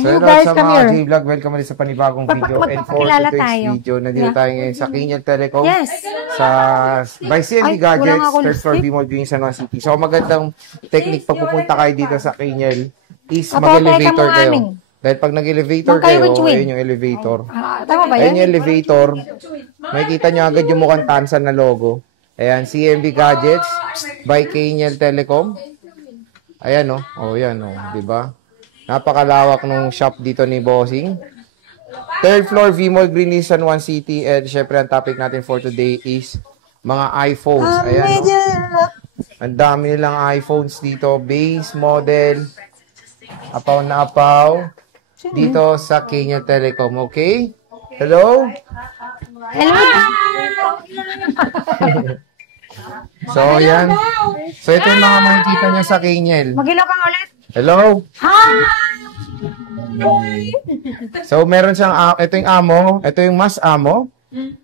So, You guys, sa come mga here. J-Vlog, welcome ulit sa panibagong video. And for today's video, nandito tayo ngayon sa Kenyan Telecom. Yes. By CNB Ay, Gadgets, wala nga ako third floor lipstick. B-Mall Green, San Juan City. So, magandang technique pag pupunta kayo dito sa Kenyan is Teka mag-elevator mo kayo. aming. Dahil pag nag-elevator Huwag kayo kayo, mag-twin. ayun yung elevator. Tama ba Ayun yan? yung elevator. Makikita nyo agad yung mukhang Tansan na logo. Ayan, CNB Gadgets by Kenyan Telecom. Ayan, oh. Oh, yan, oh. Diba? Napakalawak nung shop dito ni Bossing. Third floor, V-Mall Green, San Juan City. And syempre, ang topic natin for today is mga iPhones. Ayan, oh. Ang dami nilang iPhones dito. Base model. Apaw na apaw. Dito sa Kenyan Telecom. Okay? Hello? Hello. So, yan. So, ito yung mga makikita niya sa Kenyan. Mag-ilaw kang ulit. Hello? So, meron siyang, ito yung amo. Ito yung mas amo.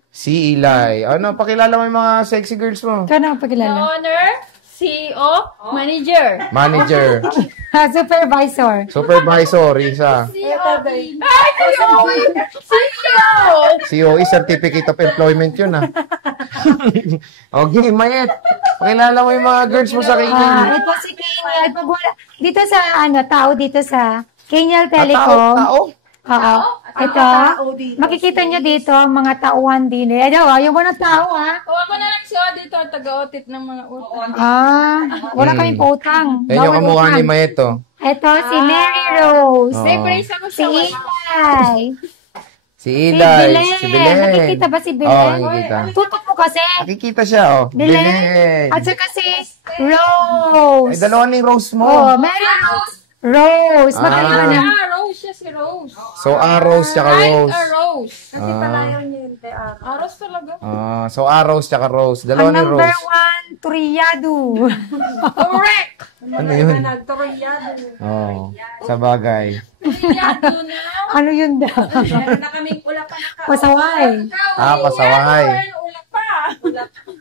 Si Eli. Ano, pakilala mo yung mga sexy girls mo. Ikaw na pakilala. Owner, CEO, manager. Manager. Supervisor. Supervisor, isa. CEO! COE, Certificate of Employment yun, ah. Okay, Mayet. Pakilala mo yung mga girls mo sa Kenyan. Ito si Kenyal. Pag wala, dito sa, tao dito sa Kenyal Tao, Telecom. tao. Oo. Ito, makikita nyo dito ang mga tauhan din. Yung mga tao, Huwag ko na lang si Auditor, taga-audit ng mga utang. wala kaming pautang. Yan yung Bawal kamukha ni utang. Mayet, oh. Ito, si Mary Rose. Oh. May brace ako Si sa wala. Eli. Si Eli. Si Belen. Nakikita ba si Belen? Oo, nakikita. Tutok mo kasi. Nakikita siya, oh. Belen. Belen. At saka si Rose. Ay, dalawa ni Rose mo. Oh, Mary Rose. Rose. Maganda na. Rose siya si Rose. So, Rose tsaka Rose. Rose. Rose talaga. So, Rose tsaka Rose. Ang Dalawa ni number Rose. one, Turiyado. Correct! Ano yun? Oh, sa bagay. Yado na. Ano yun daw? Meron na kaming ulap pa na Pasaway. Pasaway. Ulap pa.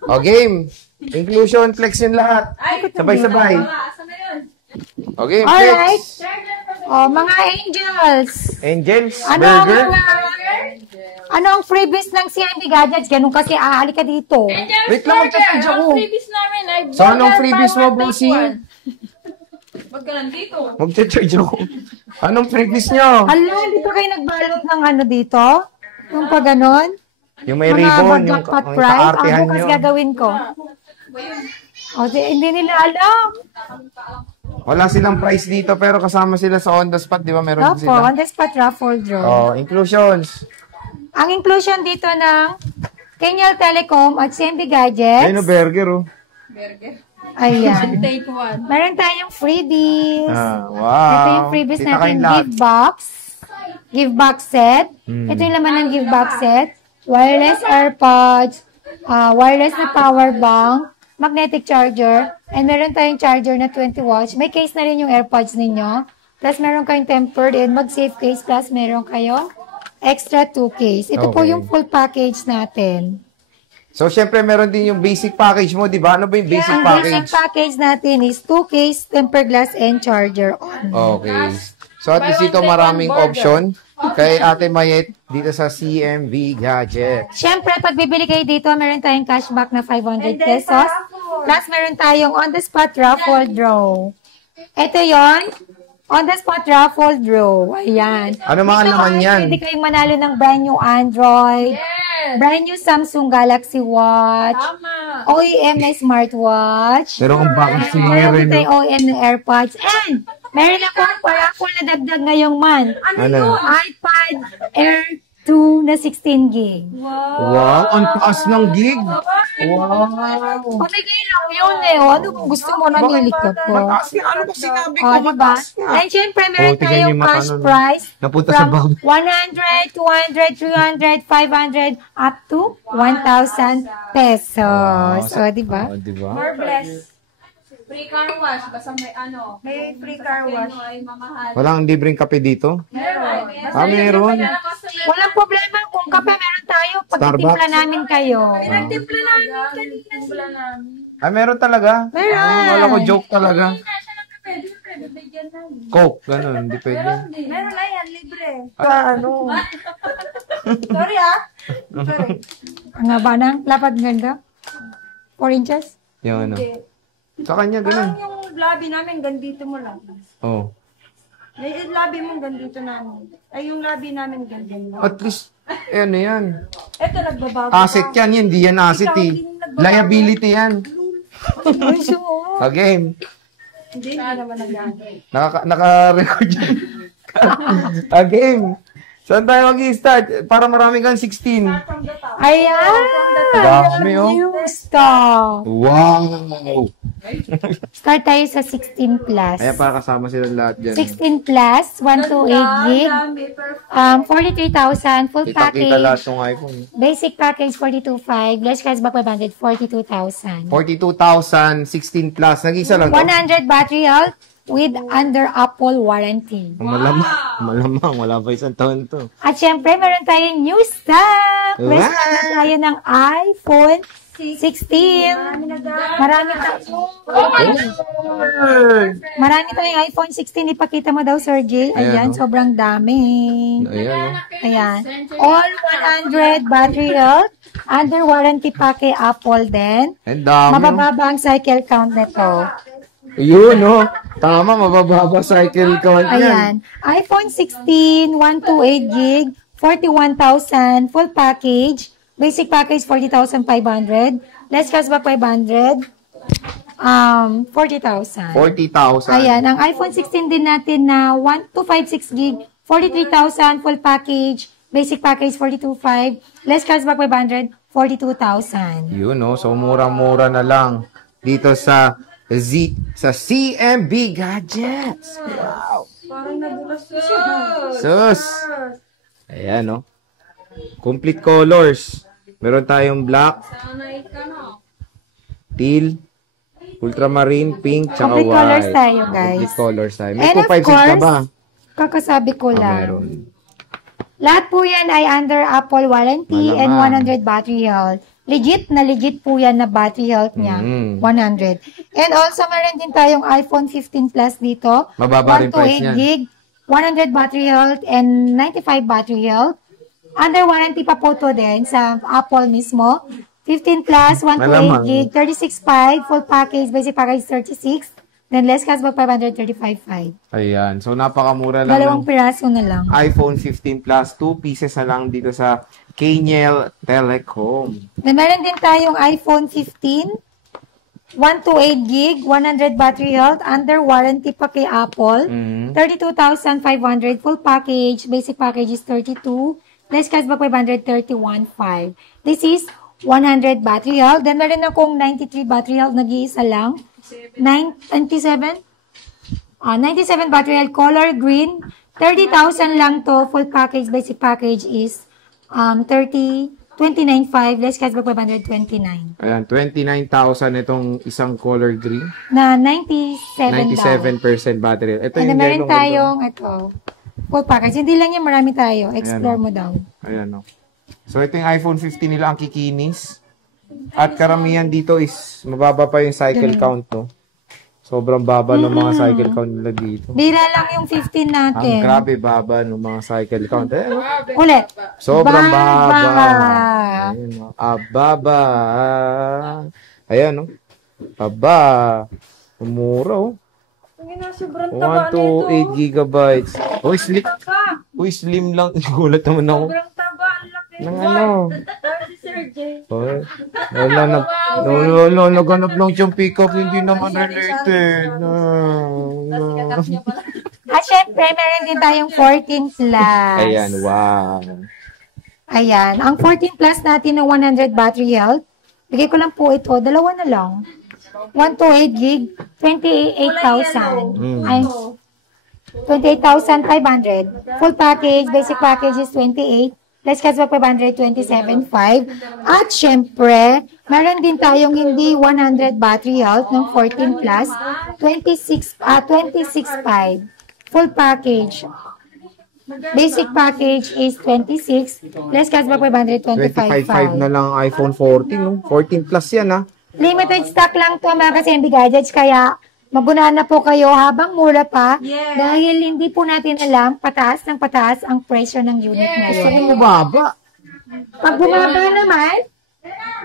O, game. Inclusion, flex yun lahat. Sabay-sabay. Asa na yun? O, game, Alright. flex. Oh, mga angels. Angels, Ano ang burger. ano ang freebies ng CNB Gadgets? Ganun kasi, halika dito. Wait lang, magcha-charge ako. Ang freebies namin ay So, anong freebies mo, Bossing? Wag ka nandito. Magcha-charge ako. Anong freebies nyo? Hala, dito kayo nagbalot ng ano dito? Yung pa ganon? Yung may Mga ribbon, yung jackpot prize. kaartihan Bukas nyo. gagawin ko. O, hindi nila alam. Wala silang price dito, pero kasama sila sa on the spot, di ba? Meron din Opo, sila. on the spot raffle draw. Oh, inclusions. Ang inclusion dito ng Kenyal Telecom at CNB Ayun, Gadgets. burger, oh. Ayan. Take one. Meron tayong freebies. Wow. Ito yung freebies Kita natin, kayong lahat. gift box. Gift box set. Ito yung laman ng gift box set. Wireless AirPods. Wireless na power bank. Magnetic charger. And meron tayong charger na 20 watts. May case na rin yung AirPods ninyo. Plus meron kayong tempered and mag-safe case. Plus meron kayong extra 2 case. Ito po Okay. yung full package natin. So, syempre, meron din yung basic package mo, di ba? Ano ba yung basic Ang package? basic package natin is 2 case, tempered glass, and charger on. Okay. So, at least ito maraming option kay Ate Mayet dito sa CMB Gadget. Siyempre, pag bibili kayo dito, meron tayong cashback na 500 pesos. Plus, meron tayong on-the-spot raffle draw. Ito yon on-the-spot raffle draw. Ayan. Ano mga Dito laman ay yan? Pwede kayong manalo ng brand new Android, brand new Samsung Galaxy Watch, Tama. OEM na smartwatch, Pero kung bakit si meron Mayet, tayong OEM na AirPods, and meron akong paraffle na dagdag ngayong month. Ano? iPad Air 2 na 16 gig. Wow, ang taas ng gig. Wow. Pamigay lang yun eh. Ano kung gusto mo na ka po? Mataas nga. Ano ba sinabi ko? O, diba? Mataas nga. And syempre, meron Oh, tingnan tayong yung mata cash nun. prize Napunta sa from bag. 100, 200, 300, 500, up to 1,000 pesos. O, diba? Oh, diba? More bless. Free car wash. Basta may ano. May free car wash. Ay mamahal. Walang libreng kape dito? Meron. Meron. Walang problema kung kape meron tayo. Pagtitimpla Starbucks? namin kayo. Nagtimpla namin kanina. Timpla namin. Meron talaga? Meron. Wala ko joke talaga. Siya lang ka pwede bigyan namin. Coke, ganun. Hindi pwede. Meron na yan, libre. Ano? Sorry Sorry. Ang haba ng lapad ganda. 4 inches. Yung ano. Sa kanya, ganun. Parang yung labi namin, gandito mo lang. Oh. Yung labi mo, gandito namin. Ay, yung labi namin, gandito. At least, ano yan? Ito, nagbabago. Asset yan, hindi yan asset eh. Liability yan. Ay, so, Again. Hindi naman nag-ano. Naka-record yan. Again. Saan tayo mag-i-start? Para marami kang 16. ayan! Dami, oh. New stock. Wow! Start tayo sa 16 plus. Ayan, para kasama sila lahat dyan. 16 plus, 128 gig, 43,000, full Kita-kita lahat package, ng iPhone. basic package 42,500, less cashback 500, 42,000. 42,000, 16 plus. Nag-isa lang to? 100 battery health with under Apple warranty. Malamang. Wala pa isang taon to. At syempre, meron tayong new stock. Wow! Meron tayo ng iPhone 16. Marami tayong iPhone 16. Ipakita mo daw, Sir Jay. Ayan, Ayan, oh. sobrang dami. Ayan, Ayan. All 100 battery health. Under warranty pa kay Apple din. And dami. Mabababa ang cycle count nito. Yun, no? Tama, mabababa cycle count yan. Ayan. iPhone 16, 128 gig, 41,000, full package. Basic package, 40,500. Less cashback, 500. 40,000. 40,000. Ayan. Ang iPhone 16 din natin na 1256 gig, 43,000, full package. Basic package, 42,500. Less cashback, 500, 42,000. Yun, no? So, mura-mura na lang dito sa CMB Gadgets. Wow. Parang nagulas ko siya. Sus. Ayan, no? Complete colors. Meron tayong black, teal, ultramarine, pink, tsaka Complete white. colors tayo, guys. Complete colors tayo. May And of 256 ka course, ba? kakasabi ko Ah, lang. meron. Lahat po yan ay under Apple warranty and Malamang. 100 battery health. Legit na legit po yan na battery health niya. 100. And also, meron din tayong iPhone 15 Plus dito. Mababa rin price 128 niyan. gig, 100 battery health, and 95 battery health. Under warranty pa po to din sa Apple mismo. 15 Plus, 128 Malamang. gig, 36.5, full package, basic package 36. Then less cashback 535.5. Ayan. So, napakamura lang Dalawang ng piraso na lang. iPhone 15 Plus. 2 pieces na lang dito sa Kaniel Telecom. Then, meron din tayong iPhone 15, 128 gig, 100 battery health, under warranty pa kay Apple. 32,500, full package, basic package is 32, less cashback 531.5. This is 100 battery health. Then, meron akong 93 battery health, nag-iisa lang. 97 battery health, color green. 30,000 lang to, full package, basic package is 29.5, less cashback 529. Ayan, 29,000 itong isang color green. Na 97 daw. 97% battery. Ito And yung then, meron yellow. tayong, ito, full package. Hindi lang yan, marami tayo. Explore mo daw. Ayan, no. So, ito yung iPhone 15 nila ang kikinis. At karamihan dito is mababa pa yung cycle count, no? Sobrang baba ng mga cycle count nila dito. Bira lang yung 15 Ang natin. grabe baba ng mga cycle count. Eh, no? Ulit. Sobrang baba. Baba. Ayan, no? Baba. Ayan, no? Baba. Mura, oh. Sobrang taba 128 nito. gigabytes. Uy, slim. Uy, slim lang. Gulat naman ako. Sobrang taba. Ang laki. Nang ano? Si Sir J. Oy. Wala, naghanap lang siyang pick-up. Hindi naman related. At syempre, meron din tayong 14 plus. Ayan, wow. Ayan. Ang 14 plus natin ng 100 battery health, bigay ko lang po ito, dalawa na lang. 128 gig, 28,000. Ay, 28,500. Full package, basic package is 28. Less cashback 527.5. At syempre, meron din tayong hindi 100 battery health ng 14 plus, 26.5. Full package. Basic package is 26. Less cashback 25.5 525.5. na lang iPhone 14. No? 14 plus yan, ha? Limited stock lang to mga ka-CMB Gadgets, kaya Magunahan na po kayo habang mura pa. Yes. Dahil hindi po natin alam, pataas ng pataas ang presyo ng unit Gusto ngayon. ko bumaba. Pag bumaba naman,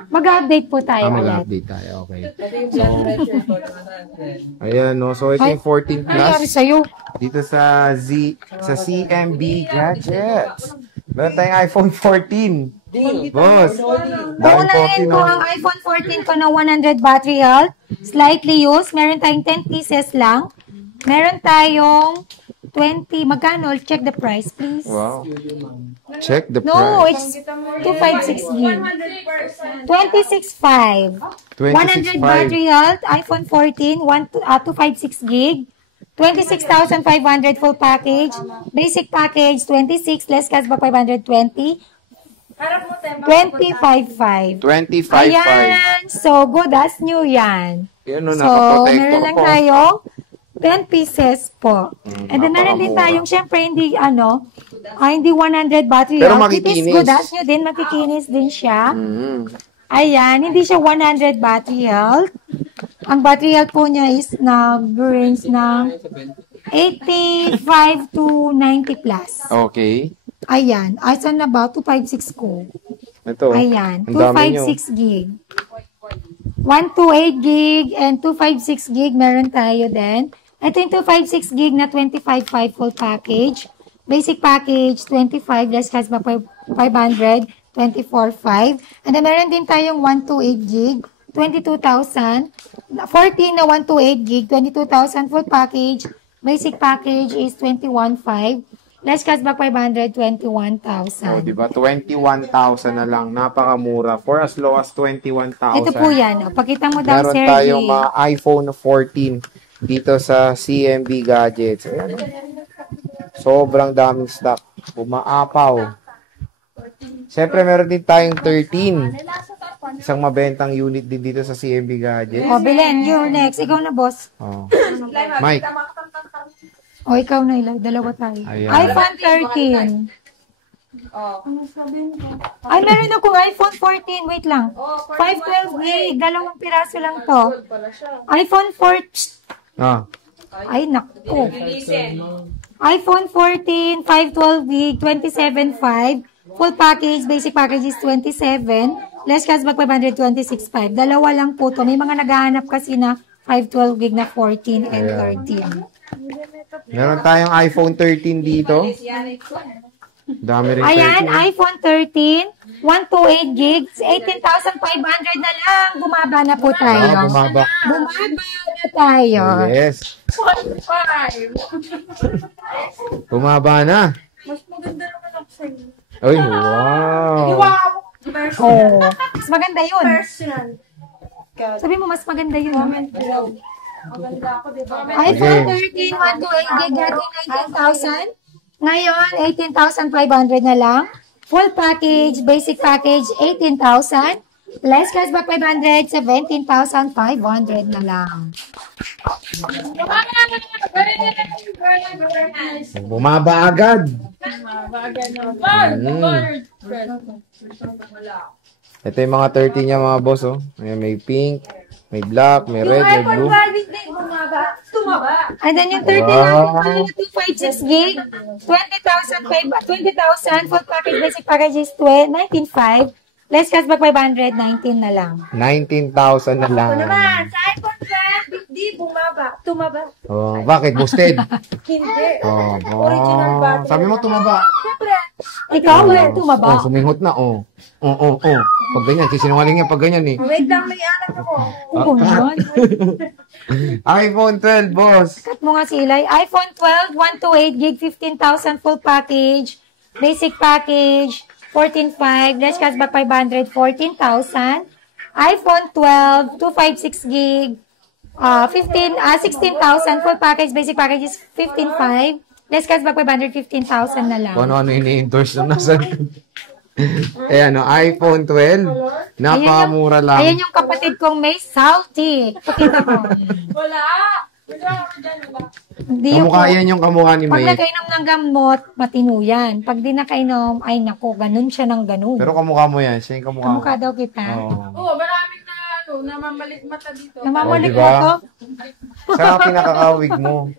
mag-update po tayo ulit. Mag-update tayo, okay. So, ayan, no. So, ito yung 14 Ano nangyari plus. sa'yo? Dito sa CMB Gadgets. Meron tayong iPhone 14. Boss. Daming Uunahin 14, ko no? ang iPhone 14 ko na 100 battery health. Slightly used. Meron tayong 10 pieces lang. Meron tayong 20. Magkano? Check the price, please. Wow. Check the No, price. it's 256 gig. 26.5. 100 battery health, iPhone 14, 256 gig. 26,500 full package. Basic package, 26, less cashback 520. 25.5. 25.5. Ayan. So, good as new yan. Yan, no, So, nakaprotector meron lang po. tayo 10 pieces po. And then, meron din napakamura. tayong, syempre, hindi 100 battery Pero health. It is makikinis. good as new din. Makikinis din siya. Mm. Ayan, hindi siya 100 battery health. Ang battery health po niya is nag-range ng 85 to 90 plus. Okay. Ayan, asan na ba? 256 ko. Ito. Ayan, Ang dami nyo. 256 gig. 128 gig and 256 gig meron tayo din. Ito yung 256 gig na 25.5 full package. Basic package, 25, less cashback 500, 24.5. And then meron din tayong 128 gig, 22,000. 14 na 128 gig, 22,000 full package. Basic package is 21.5. Less cashback 500, 21,000. Oh, di ba? 21,000 na lang. Napakamura. For as low as 21,000. Ito po yan. O, pakita mo daw, Meron Sergi. tayong mga iPhone 14 dito sa CMB Gadgets. Ayan. Sobrang daming stock. Umaapaw. Siyempre, meron din tayong 13. Isang mabentang unit din dito sa CMB Gadgets. O, Belen, you're next. Ikaw na, boss. Oh. Mike. O, ikaw na, Ilay. Dalawa tayo. Ayan. iPhone 13. Ay, meron akong iPhone 14. Wait lang. 512 gig. Dalawang piraso lang to. iPhone 4. Ah. Ay, naku. iPhone 14, 512 gig, 27.5. Full package, basic package is 27. Less cashback 526.5. Dalawa lang po to. May mga naghahanap kasi na 512 gig na 14 and 13. Meron tayong iPhone 13 dito. Dami rin Ayan, 13. iPhone 13, 128 gigs, 18,500 na lang. Bumaba na po tayo. Ah, bumaba. Bumaba na tayo. Yes. Bumaba na. Mas maganda naman ako sa inyo. Ay, wow. Oh, mas maganda yun. Personal. Sabi mo, mas maganda yun. Maganda ako, di ba? iPhone 13, 128 gig, dati 19,000. Ngayon, 18,500 na lang. Full package, basic package, 18,000. Less cashback 500, 17,500 na lang. Bumaba agad. Ito yung mga 13 niya mga boss, oh. Ayan, may pink, may black, may red, may blue. And then yung 13 Wow. natin, 256 gig, 20,000 full package, basic package is 19,500. Less cashback 500, 19 na lang. 19,000 na lang. Naman, sa iPhone 12, di bumaba. Tumaba. Oh, bakit? Boosted? Hindi. Oh, Original battery. Sabi mo tumaba. Siyempre, Ikaw, wala tumaba. Oh, suminghot na, oh. Oh. Pag ganyan, sisinungaling yan pag ganyan, eh. wait lang, may anak ako. Oo naman. iPhone 12, boss. Cut mo nga si Eli. iPhone 12, 128 gig, 15,000 full package. Basic package, 14,500. Less cashback 500, 14,000. iPhone 12, 256 gig, 16,000 full package. Basic package is 15,500. Less cashback 500, 15,000 na lang. Kung ano ini-endorse nung nasa... Ayan, no, iPhone 12. Napakamura lang. Ayan yung kapatid kong may salty. Pakita ko. Wala. Wala ako dyan, wala. Hindi yung Kamukha yan yung kamukha ni pag May. nakainom ng gamot, matino yan. Pag di nakainom, ay nako, ganun siya ng ganun. Pero kamukha mo yan. Siya yung kamukha mo. Kamukha daw kita. Oo. Oo, maraming na, Namamalik diba? mo to? Saan ang pinakakawig mo?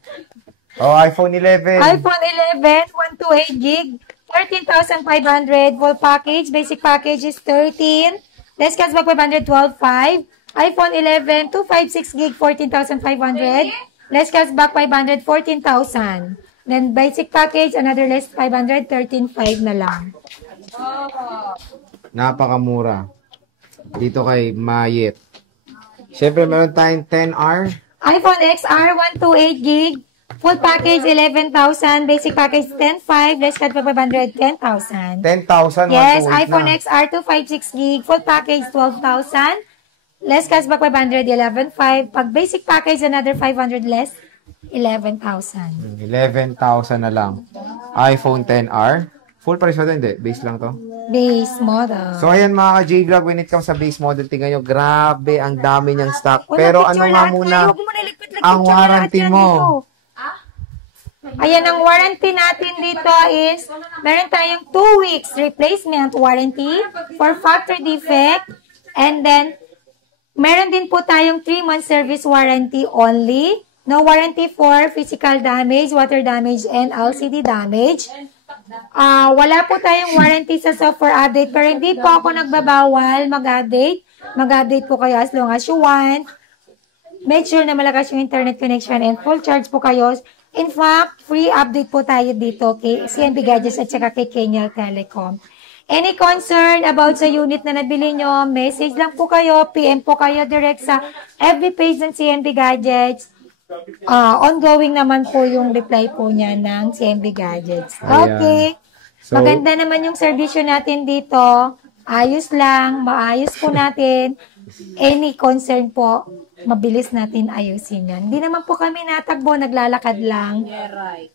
Oh, iPhone 11. iPhone 11, 128 gig, 13,500. Full package, basic package is 13. Less cashback 512.5. iPhone 11, 256 gig, 14,500. Less cashback 500, 14,000. Then basic package, another less 500, 13,500 na lang. Napakamura. Dito kay Mayet. Siyempre, meron tayong 10R. iPhone XR, 128 gig. Full package, 11,000. Basic package, 10,500. Less cashback 500, 10,000. 10,000. Yes, 128 iPhone na. XR 256 gig, full package 12,000. Less cashback 500, 11,500. Pag basic package, another 500 less, 11,000. 11,000 na lang. iPhone 10R. Full price ba ito? Hindi. Base lang to. Base model. So, ayan mga ka-J-Vlog, when it comes sa base model, tingnan nyo, grabe, ang dami niyang stock. Walang Pero picture ano nga lahat muna, ngayon. Huwag mo naligpit-ligpit ang yung lahat warranty yan mo. dito. Ayan, ang warranty natin dito is, meron tayong 2 weeks replacement warranty for factory defect. And then, meron din po tayong 3 month service warranty only. No warranty for physical damage, water damage, and LCD damage. Wala po tayong warranty sa software update, pero hindi po ako nagbabawal mag-update. Mag-update po kayo as long as you want. Make sure na malakas yung internet connection and full charge po kayo. In fact, free update po tayo dito kay CNB Gadgets at saka kay Kenyal Telecom. Any concern about sa unit na nabili nyo, message lang po kayo, PM po kayo direct sa FB page ng CNB Gadgets. Ongoing naman po yung reply po niya ng CNB Gadgets. Okay. So, Maganda naman yung servisyo natin dito. Ayos lang, maayos po natin. Any concern po, mabilis natin ayusin yan. Hindi naman po kami natakbo, naglalakad lang. Yeah, right.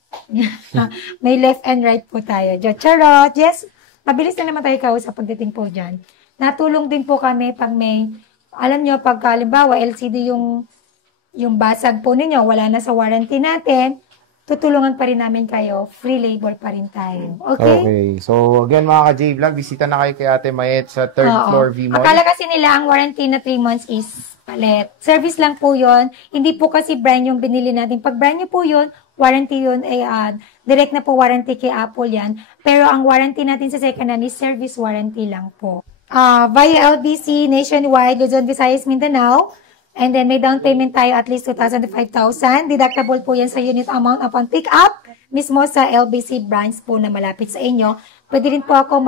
May left and right po tayo. Charot. Yes, mabilis na naman tayo kausap pagdating po dyan. Natulong din po kami pag may, alam nyo, pag halimbawa LCD yung basag po ninyo, wala na sa warranty natin, tutulungan pa rin namin kayo. Free labor pa rin tayo. Okay? Okay. So, again mga ka-J-Vlog, bisita na kayo kay Ate Mayet sa 3rd floor V-Mall. Akala kasi nila ang warranty na 3 months is palit. Service lang po yun. Hindi po kasi brand yung binili natin. Pag brand nyo po yun, warranty yun ay direct na po warranty kay Apple yan. Pero ang warranty natin sa second hand is service warranty lang po. Via LBC, nationwide, Luzon, Visayas, Mindanao. And then may down payment tayo at least 2,000 to 5,000. Deductible po yan sa unit amount upon pick up. Mismo sa LBC branch po na malapit sa inyo. Pwede rin po ako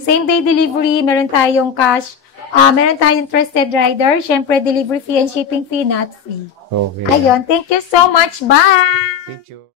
same day delivery. Meron tayong cash. Meron tayong trusted rider. Siyempre, delivery fee and shipping fee not free. Okay. Ayun. Thank you so much. Bye! Thank you.